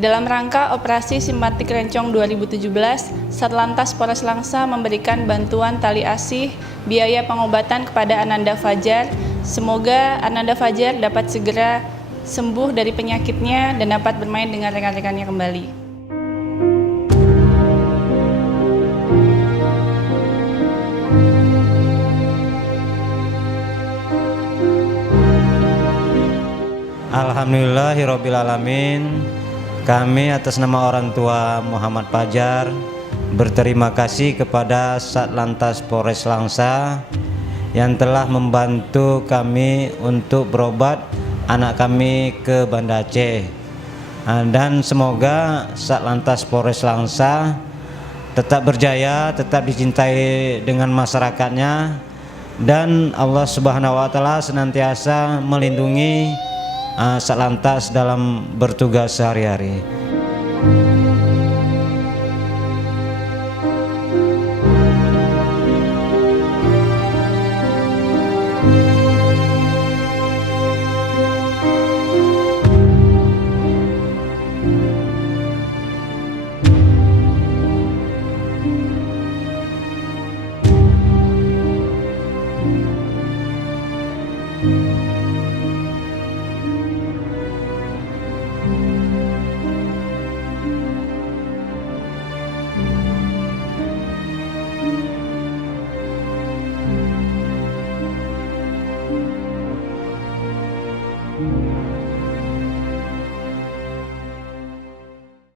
Dalam rangka Operasi Simpatik Rencong 2017, Satlantas Polres Langsa memberikan bantuan tali asih biaya pengobatan kepada Ananda Fajar. Semoga Ananda Fajar dapat segera sembuh dari penyakitnya dan dapat bermain dengan rekan-rekannya kembali. Alhamdulillahirrabbilalamin. Kami atas nama orang tua Muhammad Fajar berterima kasih kepada Satlantas Polres Langsa yang telah membantu kami untuk berobat anak kami ke Banda Aceh. Dan semoga Satlantas Polres Langsa tetap berjaya, tetap dicintai dengan masyarakatnya, dan Allah Subhanahu wa Ta'ala senantiasa melindungi Satlantas dalam bertugas sehari-hari.